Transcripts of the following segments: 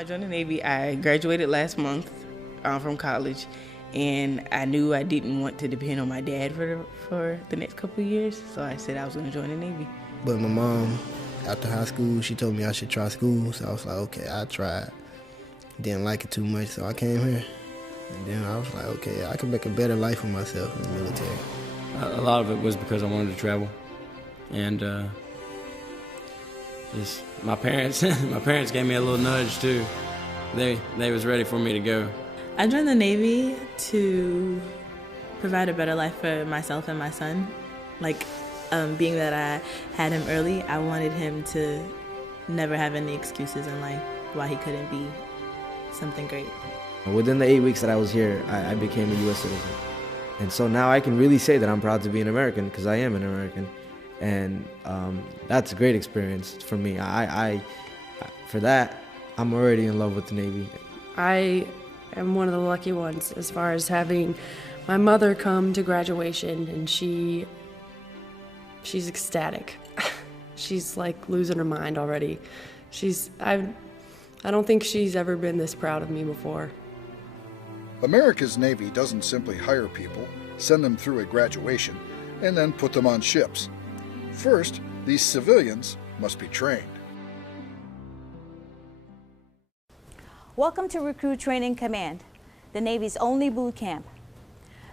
I joined the Navy, I graduated last month from college, and I knew I didn't want to depend on my dad for the next couple of years, so I said I was going to join the Navy. But my mom, after high school, she told me I should try school, so I was like, okay, I tried. Didn't like it too much, so I came here. And then I was like, okay, I can make a better life for myself in the military. A lot of it was because I wanted to travel, and just my parents. My parents gave me a little nudge too. They was ready for me to go. I joined the Navy to provide a better life for myself and my son. Being that I had him early, I wanted him to never have any excuses in life why he couldn't be something great. Within the 8 weeks that I was here, I became a U.S. citizen. And so now I can really say that I'm proud to be an American, because I am an American. And that's a great experience for me. For that, I'm already in love with the Navy. I am one of the lucky ones as far as having my mother come to graduation, and she's ecstatic. She's like losing her mind already. I don't think she's ever been this proud of me before. America's Navy doesn't simply hire people, send them through a graduation, and then put them on ships. First, these civilians must be trained. Welcome to Recruit Training Command, the Navy's only boot camp.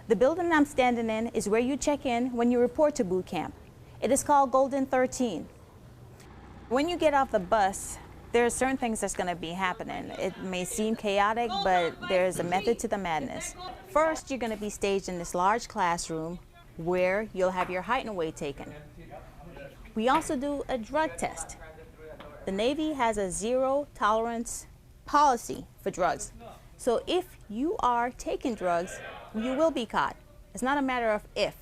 The building I'm standing in is where you check in when you report to boot camp. It is called Golden 13. When you get off the bus, there are certain things that's going to be happening. It may seem chaotic, but there's a method to the madness. First, you're going to be staged in this large classroom where you'll have your height and weight taken. We also do a drug test. The Navy has a zero tolerance policy for drugs. So if you are taking drugs, you will be caught. It's not a matter of if,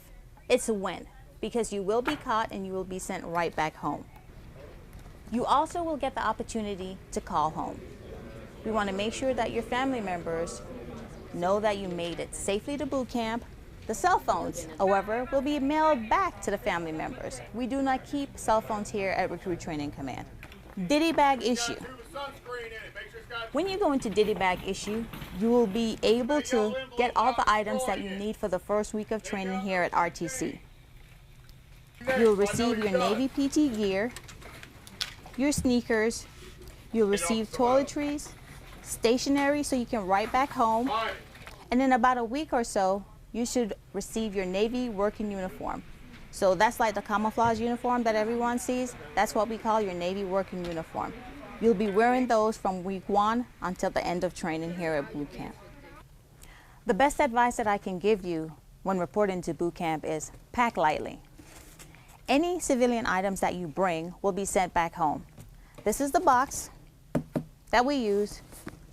it's a when, because you will be caught and you will be sent right back home. You also will get the opportunity to call home. We want to make sure that your family members know that you made it safely to boot camp. The cell phones, however, will be mailed back to the family members. We do not keep cell phones here at Recruit Training Command. Ditty bag issue. When you go into ditty bag issue, you will be able to get all the items that you need for the first week of training here at RTC. You'll receive your Navy PT gear, your sneakers, you'll receive toiletries, stationery so you can write back home, and in about a week or so, you should receive your Navy working uniform. So that's like the camouflage uniform that everyone sees. That's what we call your Navy working uniform. You'll be wearing those from week 1 until the end of training here at boot camp. The best advice that I can give you when reporting to boot camp is pack lightly. Any civilian items that you bring will be sent back home. This is the box that we use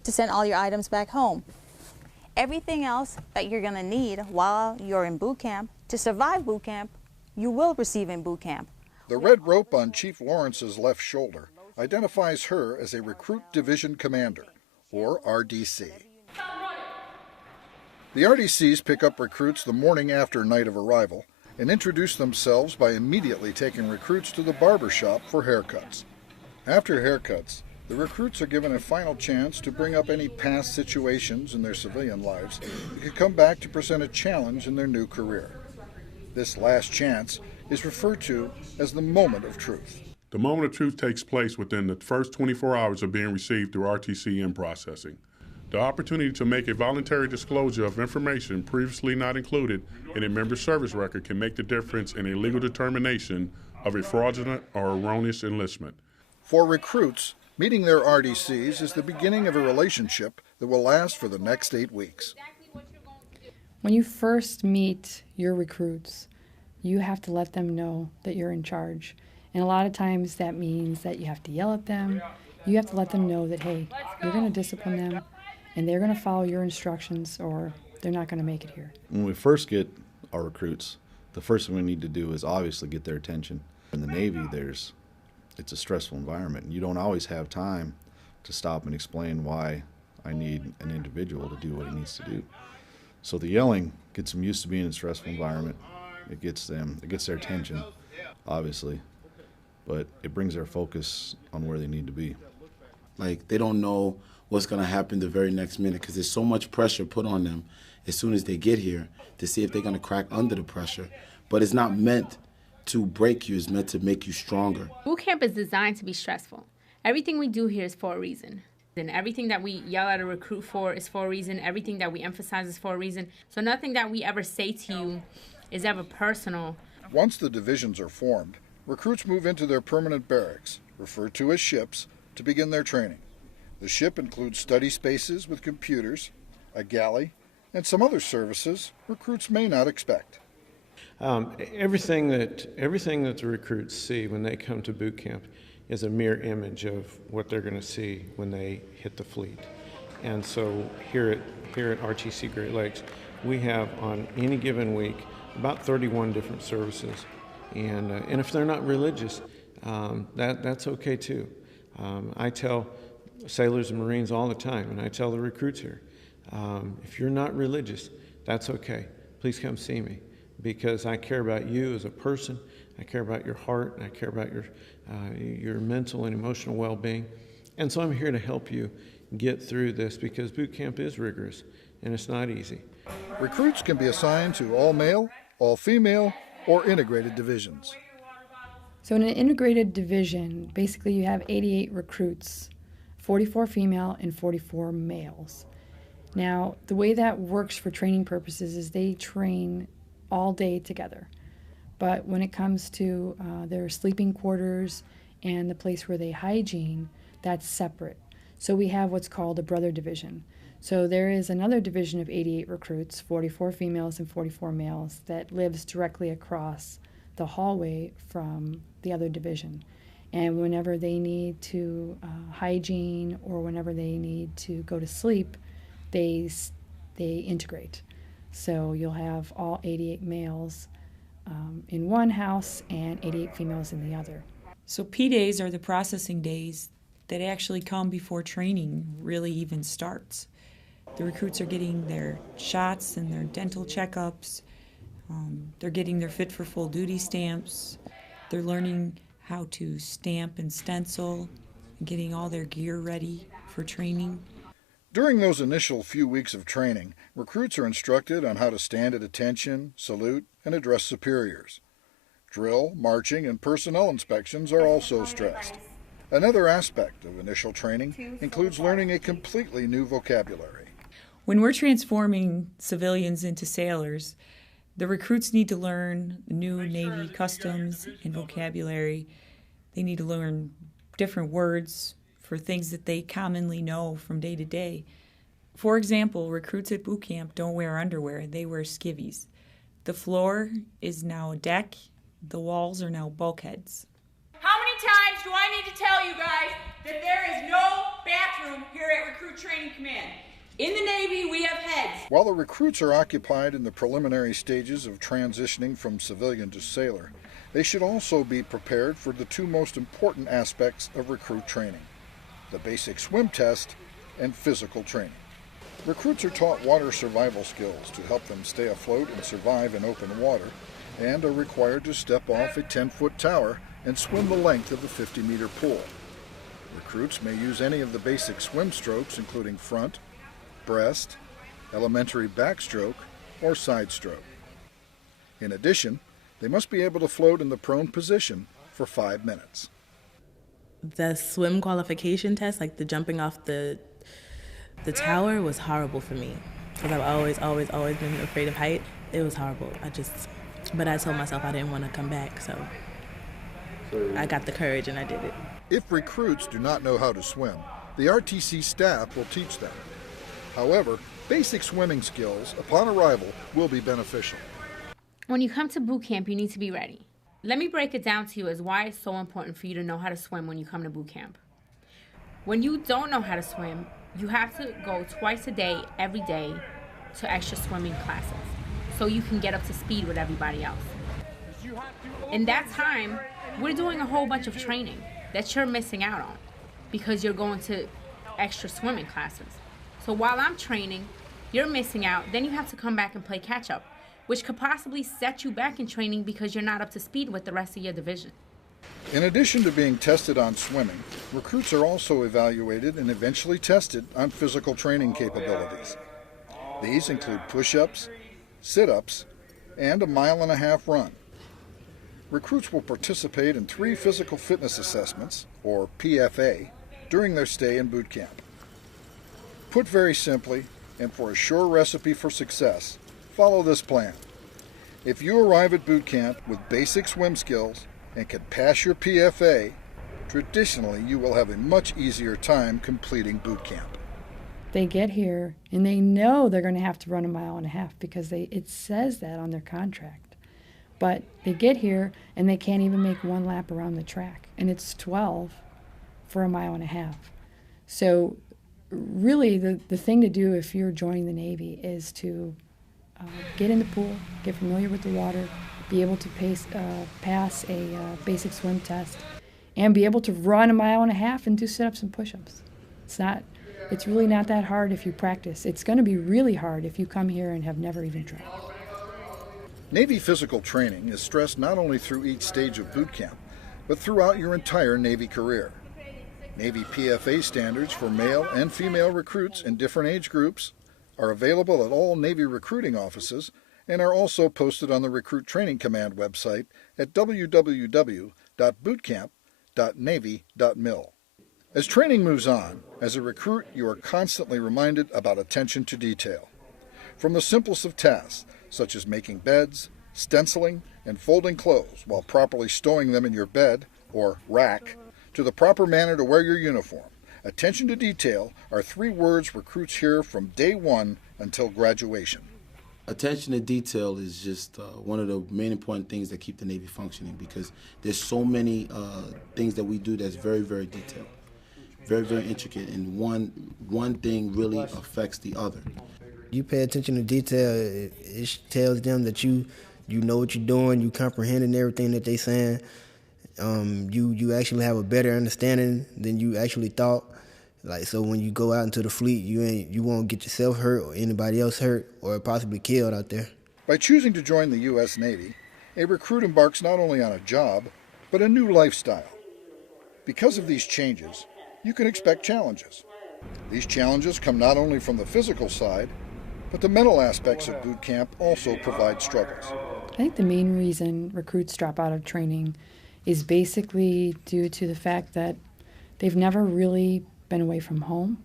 to send all your items back home. Everything else that you're going to need while you're in boot camp to survive boot camp, you will receive in boot camp. The red rope on Chief Lawrence's left shoulder identifies her as a Recruit Division Commander, or RDC. The RDCs pick up recruits the morning after night of arrival and introduce themselves by immediately taking recruits to the barber shop for haircuts. After haircuts, the recruits are given a final chance to bring up any past situations in their civilian lives and can come back to present a challenge in their new career. This last chance is referred to as the moment of truth. The moment of truth takes place within the first 24 hours of being received through RTC in-processing. The opportunity to make a voluntary disclosure of information previously not included in a member's service record can make the difference in a legal determination of a fraudulent or erroneous enlistment. For recruits, meeting their RDCs is the beginning of a relationship that will last for the next 8 weeks. When you first meet your recruits, you have to let them know that you're in charge. And a lot of times that means that you have to yell at them. You have to let them know that, hey, you're going to discipline them and they're going to follow your instructions or they're not going to make it here. When we first get our recruits, the first thing we need to do is obviously get their attention. In the Navy, it's a stressful environment, and you don't always have time to stop and explain why I need an individual to do what he needs to do. So the yelling gets them used to being in a stressful environment. It gets their attention, obviously, but it brings their focus on where they need to be. Like, they don't know what's going to happen the very next minute, because there's so much pressure put on them as soon as they get here to see if they're going to crack under the pressure. But it's not meant to break you, it's meant to make you stronger. Boot camp is designed to be stressful. Everything we do here is for a reason. And everything that we yell at a recruit for is for a reason. Everything that we emphasize is for a reason. So nothing that we ever say to you is ever personal. Once the divisions are formed, recruits move into their permanent barracks, referred to as ships, to begin their training. The ship includes study spaces with computers, a galley, and some other services recruits may not expect. Everything that the recruits see when they come to boot camp is a mirror image of what they're going to see when they hit the fleet. And so here at RTC Great Lakes, we have on any given week about 31 different services. And if they're not religious, that's okay too. I tell sailors and Marines all the time, and I tell the recruits here, if you're not religious, that's okay. Please come see me, because I care about you as a person. I care about your heart, and I care about your mental and emotional well-being. And so I'm here to help you get through this, because boot camp is rigorous and it's not easy. Recruits can be assigned to all male, all female, or integrated divisions. So in an integrated division, basically you have 88 recruits, 44 female and 44 males. Now, the way that works for training purposes is they train all day together. But when it comes to their sleeping quarters and the place where they hygiene, that's separate. So we have what's called a brother division. So there is another division of 88 recruits, 44 females and 44 males, that lives directly across the hallway from the other division. And whenever they need to hygiene or whenever they need to go to sleep, they integrate. So you'll have all 88 males in one house and 88 females in the other. So P days are the processing days that actually come before training really even starts. The recruits are getting their shots and their dental checkups. They're getting their fit for full duty stamps. They're learning how to stamp and stencil, and getting all their gear ready for training. During those initial few weeks of training, recruits are instructed on how to stand at attention, salute, and address superiors. Drill, marching, and personnel inspections are also stressed. Another aspect of initial training includes learning a completely new vocabulary. When we're transforming civilians into sailors, the recruits need to learn new Navy customs and vocabulary. They need to learn different words for things that they commonly know from day to day. For example, recruits at boot camp don't wear underwear, they wear skivvies. The floor is now a deck, the walls are now bulkheads. How many times do I need to tell you guys that there is no bathroom here at Recruit Training Command? In the Navy, we have heads. While the recruits are occupied in the preliminary stages of transitioning from civilian to sailor, they should also be prepared for the two most important aspects of recruit training: the basic swim test and physical training. Recruits are taught water survival skills to help them stay afloat and survive in open water, and are required to step off a 10-foot tower and swim the length of a 50-meter pool. Recruits may use any of the basic swim strokes, including front, breast, elementary backstroke, or side stroke. In addition, they must be able to float in the prone position for 5 minutes. The swim qualification test, like the jumping off the tower, was horrible for me because I've always been afraid of height. It was horrible. But I told myself I didn't want to come back, so I got the courage and I did it. If recruits do not know how to swim, the RTC staff will teach them. However, basic swimming skills upon arrival will be beneficial. When you come to boot camp, you need to be ready. Let me break it down to you as why it's so important for you to know how to swim when you come to boot camp. When you don't know how to swim, you have to go twice a day, every day, to extra swimming classes so you can get up to speed with everybody else. In that time, we're doing a whole bunch of training that you're missing out on because you're going to extra swimming classes. So while I'm training, you're missing out, then you have to come back and play catch up, which could possibly set you back in training because you're not up to speed with the rest of your division. In addition to being tested on swimming, recruits are also evaluated and eventually tested on physical training capabilities. These include push-ups, sit-ups, and a 1.5-mile run. Recruits will participate in 3 physical fitness assessments, or PFA, during their stay in boot camp. Put very simply, and for a sure recipe for success, follow this plan. If you arrive at boot camp with basic swim skills and can pass your PFA, traditionally you will have a much easier time completing boot camp. They get here and they know they're going to have to run 1.5 miles because it says that on their contract. But they get here and they can't even make 1 lap around the track, and it's 12 for 1.5 miles. So really the thing to do if you're joining the Navy is to get in the pool, get familiar with the water, be able to pass a basic swim test, and be able to run 1.5 miles and do sit-ups and push-ups. It's really not that hard if you practice. It's going to be really hard if you come here and have never even tried. Navy physical training is stressed not only through each stage of boot camp, but throughout your entire Navy career. Navy PFA standards for male and female recruits in different age groups are available at all Navy recruiting offices and are also posted on the Recruit Training Command website at www.bootcamp.navy.mil. As training moves on, as a recruit you are constantly reminded about attention to detail. From the simplest of tasks, such as making beds, stenciling, and folding clothes while properly stowing them in your bed, or rack, to the proper manner to wear your uniform. Attention to detail are 3 words recruits hear from day 1 until graduation. Attention to detail is just one of the main important things that keep the Navy functioning, because there's so many things that we do that's very, very detailed, very, very intricate, and one thing really affects the other. You pay attention to detail, it tells them that you know what you're doing, you comprehending everything that they're saying. You actually have a better understanding than you actually thought. Like, so when you go out into the fleet, you won't get yourself hurt or anybody else hurt or possibly killed out there. By choosing to join the U.S. Navy, a recruit embarks not only on a job, but a new lifestyle. Because of these changes, you can expect challenges. These challenges come not only from the physical side, but the mental aspects of boot camp also provide struggles. I think the main reason recruits drop out of training is basically due to the fact that they've never really been away from home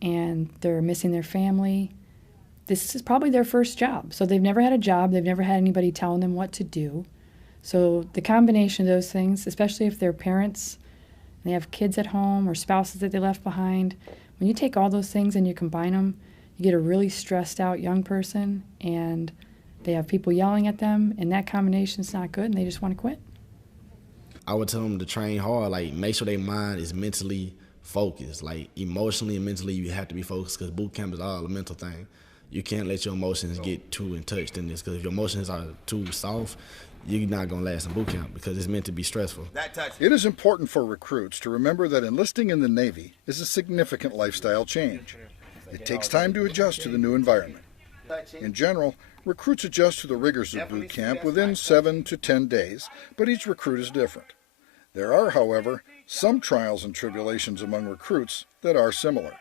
and they're missing their family. This is probably their first job. So they've never had a job, they've never had anybody telling them what to do. So the combination of those things, especially if they're parents, they have kids at home or spouses that they left behind, when you take all those things and you combine them, you get a really stressed out young person and they have people yelling at them, and that combination's not good and they just want to quit. I would tell them to train hard, like make sure their mind is mentally focused. Like emotionally and mentally you have to be focused, because boot camp is all a mental thing. You can't let your emotions get too in touch in this, because if your emotions are too soft, you're not going to last in boot camp because it's meant to be stressful. It is important for recruits to remember that enlisting in the Navy is a significant lifestyle change. It takes time to adjust to the new environment. In general, recruits adjust to the rigors of boot camp within 7 to 10 days, but each recruit is different. There are, however, some trials and tribulations among recruits that are similar.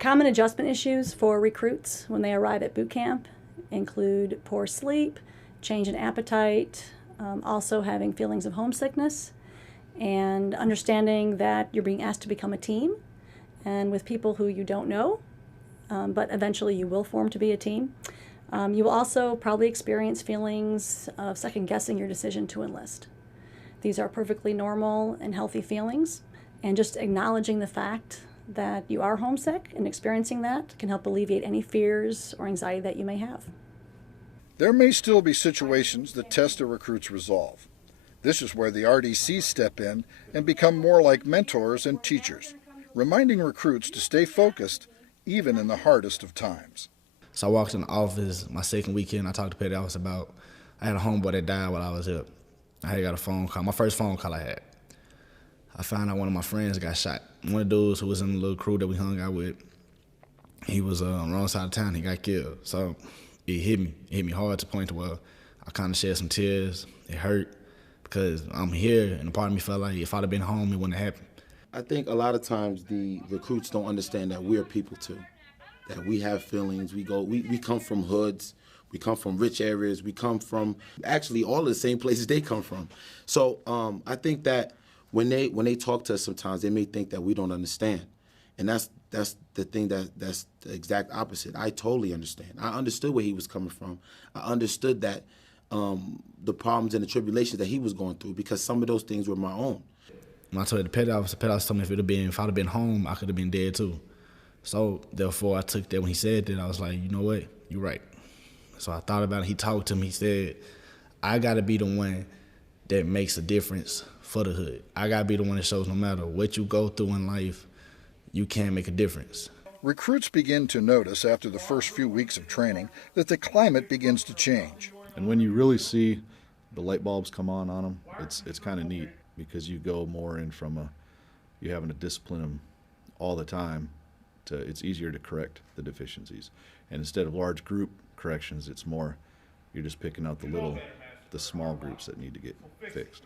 Common adjustment issues for recruits when they arrive at boot camp include poor sleep, change in appetite, also having feelings of homesickness, and understanding that you're being asked to become a team and with people who you don't know, but eventually you will form to be a team. You will also probably experience feelings of second-guessing your decision to enlist. These are perfectly normal and healthy feelings, and just acknowledging the fact that you are homesick and experiencing that can help alleviate any fears or anxiety that you may have. There may still be situations that test a recruit's resolve. This is where the RDCs step in and become more like mentors and teachers, reminding recruits to stay focused even in the hardest of times. So I walked in the office my second weekend. I talked to petty officer about, I had a homeboy that died while I was up. I had got a phone call, my first phone call I had. I found out one of my friends got shot. One of the dudes who was in the little crew that we hung out with, he was on the wrong side of town, he got killed. So it hit me hard to the point to where I kind of shed some tears. It hurt, because I'm here, and a part of me felt like if I'd have been home, it wouldn't have happened. I think a lot of times the recruits don't understand that we're people too, that we have feelings. We come from hoods, we come from rich areas, we come from actually all of the same places they come from. So I think that when they talk to us sometimes, they may think that we don't understand, and that's the thing that's the exact opposite. I totally understand. I understood where he was coming from. I understood that the problems and the tribulations that he was going through, because some of those things were my own. When I told the pet officer told me if I'd have been home, I could have been dead too. So therefore, I took that when he said that, I was like, you know what, you're right. So I thought about it. He talked to me. He said, I got to be the one that makes a difference for the hood. I got to be the one that shows no matter what you go through in life, you can make a difference. Recruits begin to notice after the first few weeks of training that the climate begins to change. And when you really see the light bulbs come on them, it's kind of neat, because you go more in from you having to discipline them all the time. It's easier to correct the deficiencies. And instead of large group corrections, it's more you're just picking out the small groups that need to get fixed.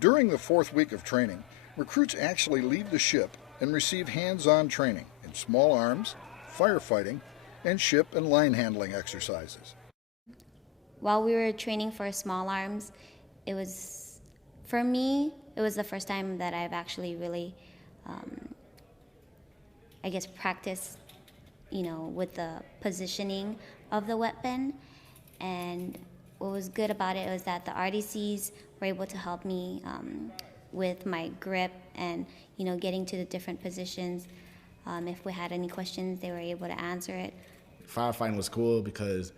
During the 4th week of training, recruits actually leave the ship and receive hands-on training in small arms, firefighting, and ship and line handling exercises. While we were training for small arms, for me, it was the first time that I've actually really, practiced, with the positioning of the weapon. And what was good about it was that the RDCs were able to help me with my grip and, getting to the different positions. If we had any questions, they were able to answer it. Firefighting was cool because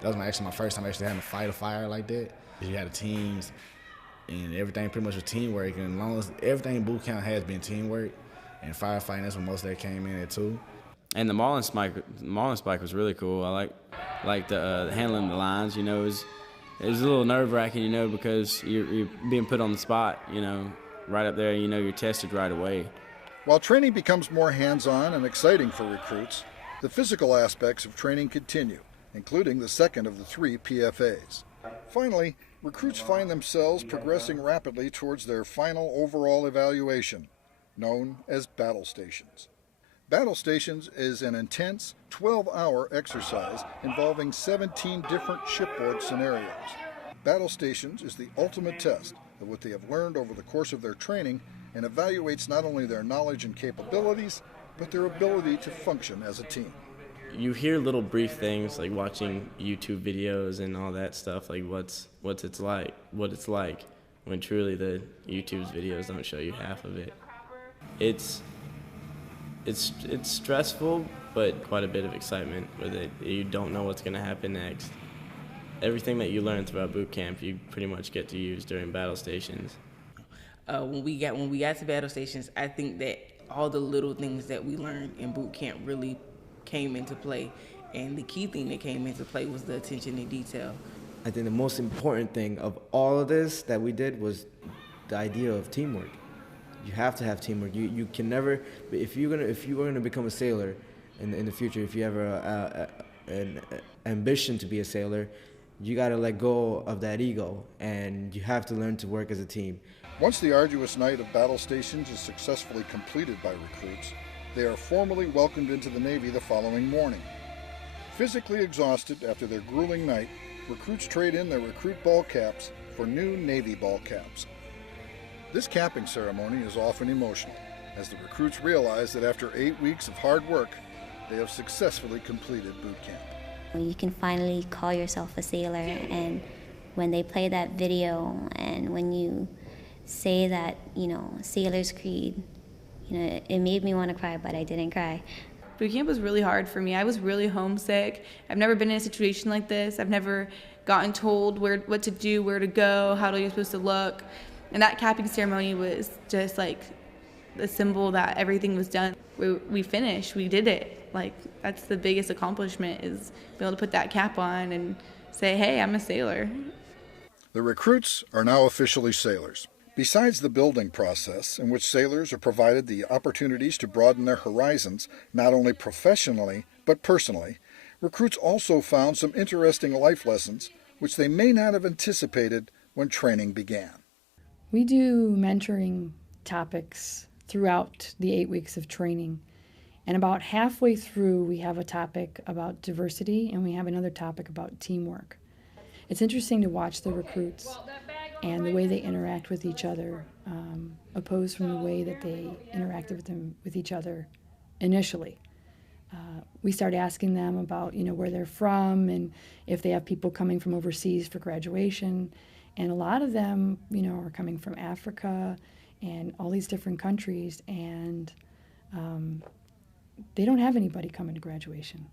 that was my first time actually having to fight a fire like that. You had teams, and everything pretty much was teamwork. And as long as everything in boot camp has been teamwork, and firefighting, that's when most of that came in at too. And the Marlin spike was really cool. I like the handling the lines. It was a little nerve-wracking, because you're being put on the spot, right up there. You're tested right away. While training becomes more hands-on and exciting for recruits, the physical aspects of training continue, including the second of the 3 PFAs. Finally, recruits find themselves progressing rapidly towards their final overall evaluation, known as battle stations. Battle stations is an intense 12-hour exercise involving 17 different shipboard scenarios. Battle stations is the ultimate test of what they have learned over the course of their training and evaluates not only their knowledge and capabilities, but their ability to function as a team. You hear little brief things like watching YouTube videos and all that stuff, like what it's like, when truly the YouTube's videos don't show you half of it. It's stressful, but quite a bit of excitement with it. You don't know what's going to happen next. Everything that you learn throughout boot camp, you pretty much get to use during battle stations. When we got to battle stations, I think that all the little things that we learned in boot camp really came into play, and the key thing that came into play was the attention to detail. I think the most important thing of all of this that we did was the idea of teamwork. You have to have teamwork. You can never, if you're gonna become a sailor in the future, if you have an ambition to be a sailor, you got to let go of that ego, and you have to learn to work as a team. Once the arduous night of battle stations is successfully completed by recruits, they are formally welcomed into the Navy the following morning. Physically exhausted after their grueling night, recruits trade in their recruit ball caps for new Navy ball caps. This capping ceremony is often emotional, as the recruits realize that after 8 weeks of hard work, they have successfully completed boot camp. You can finally call yourself a sailor, and when they play that video and when you say that, Sailor's Creed, it made me want to cry, but I didn't cry. Boot camp was really hard for me. I was really homesick. I've never been in a situation like this. I've never gotten told what to do, where to go, how you're supposed to look. And that capping ceremony was just like the symbol that everything was done. We finished, we did it. Like, that's the biggest accomplishment, is be able to put that cap on and say, hey, I'm a sailor. The recruits are now officially sailors. Besides the building process, in which sailors are provided the opportunities to broaden their horizons, not only professionally, but personally, recruits also found some interesting life lessons which they may not have anticipated when training began. We do mentoring topics throughout the 8 weeks of training. And about halfway through, we have a topic about diversity and we have another topic about teamwork. It's interesting to watch the recruits and the way they interact with each other, opposed from the way that they interacted with each other initially. We start asking them about, where they're from and if they have people coming from overseas for graduation. And a lot of them, are coming from Africa and all these different countries, and they don't have anybody coming to graduation.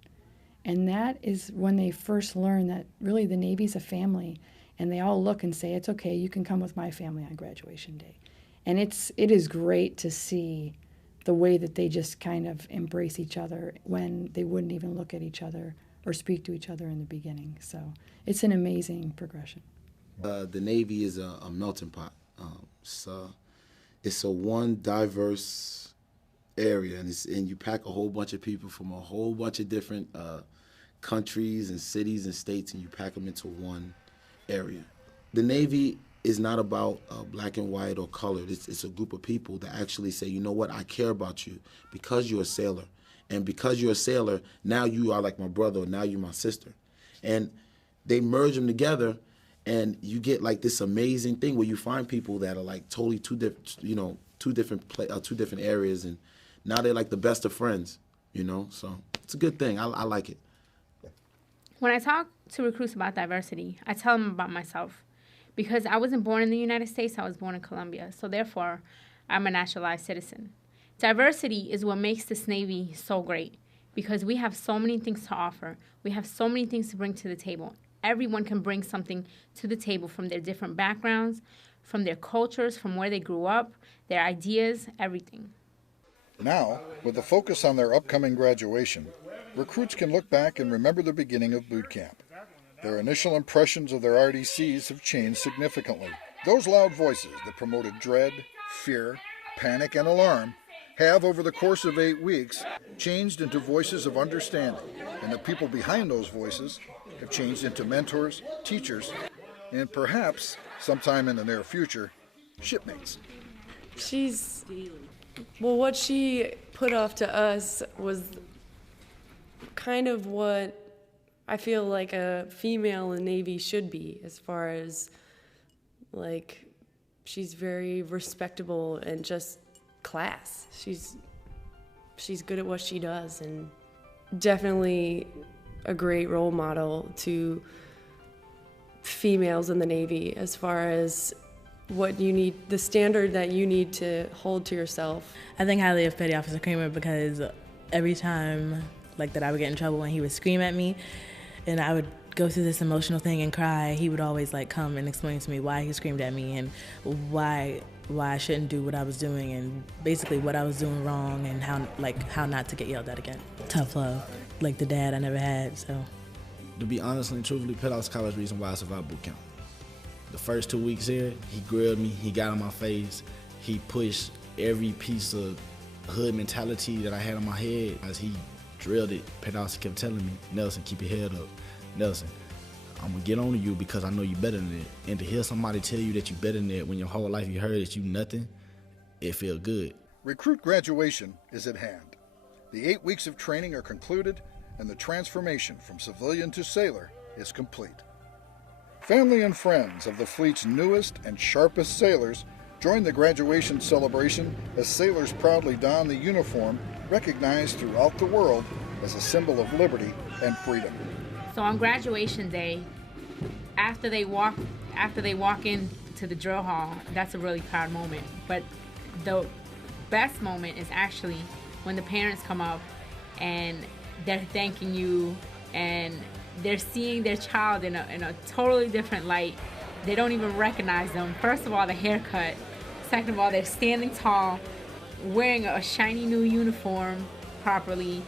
And that is when they first learn that really the Navy's a family, and they all look and say, it's okay, you can come with my family on graduation day. And it is great to see the way that they just kind of embrace each other when they wouldn't even look at each other or speak to each other in the beginning. So it's an amazing progression. The Navy is a melting pot. It's a one diverse area, and you pack a whole bunch of people from a whole bunch of different countries and cities and states, and you pack them into one area. The Navy is not about black and white or colored. It's a group of people that actually say, you know what, I care about you because you're a sailor. And because you're a sailor, now you are like my brother, or now you're my sister. And they merge them together, and you get like this amazing thing where you find people that are like totally two different areas, and now they're like the best of friends, So it's a good thing. I like it. When I talk to recruits about diversity, I tell them about myself. Because I wasn't born in the United States, I was born in Colombia. So therefore, I'm a naturalized citizen. Diversity is what makes this Navy so great, because we have so many things to offer. We have so many things to bring to the table. Everyone can bring something to the table from their different backgrounds, from their cultures, from where they grew up, their ideas, everything. Now, with the focus on their upcoming graduation, recruits can look back and remember the beginning of boot camp. Their initial impressions of their RDCs have changed significantly. Those loud voices that promoted dread, fear, panic, and alarm have, over the course of 8 weeks, changed into voices of understanding, and the people behind those voices have changed into mentors, teachers, and perhaps, sometime in the near future, shipmates. What she put off to us was kind of what I feel like a female in the Navy should be, as far as, like, she's very respectable and just class. She's good at what she does, and definitely a great role model to females in the Navy as far as what you need, the standard that you need to hold to yourself. I think highly of Petty Officer Kramer because every time that I would get in trouble when he would scream at me and I would go through this emotional thing and cry, he would always come and explain to me why he screamed at me and why I shouldn't do what I was doing and basically what I was doing wrong and how not to get yelled at again. Tough love, like the dad I never had. So to be honest and truthfully, Petty Officer College is the reason why I survived boot camp. The first 2 weeks here, he grilled me, he got on my face, he pushed every piece of hood mentality that I had in my head. As he drilled it, Petty Officer kept telling me, Nelson, keep your head up. Nelson, I'm gonna get on to you because I know you better than that. And to hear somebody tell you that you better than that when your whole life you heard that you nothing, it feel good. Recruit graduation is at hand. The 8 weeks of training are concluded, and the transformation from civilian to sailor is complete. Family and friends of the fleet's newest and sharpest sailors join the graduation celebration as sailors proudly don the uniform recognized throughout the world as a symbol of liberty and freedom. So on graduation day, after they walk into the drill hall, that's a really proud moment. But the best moment is actually when the parents come up and they're thanking you and they're seeing their child in a totally different light. They don't even recognize them. First of all, the haircut. Second of all, they're standing tall, wearing a shiny new uniform properly,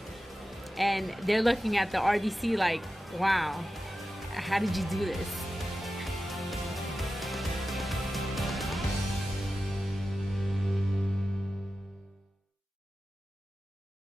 and they're looking at the RDC like, wow, how did you do this?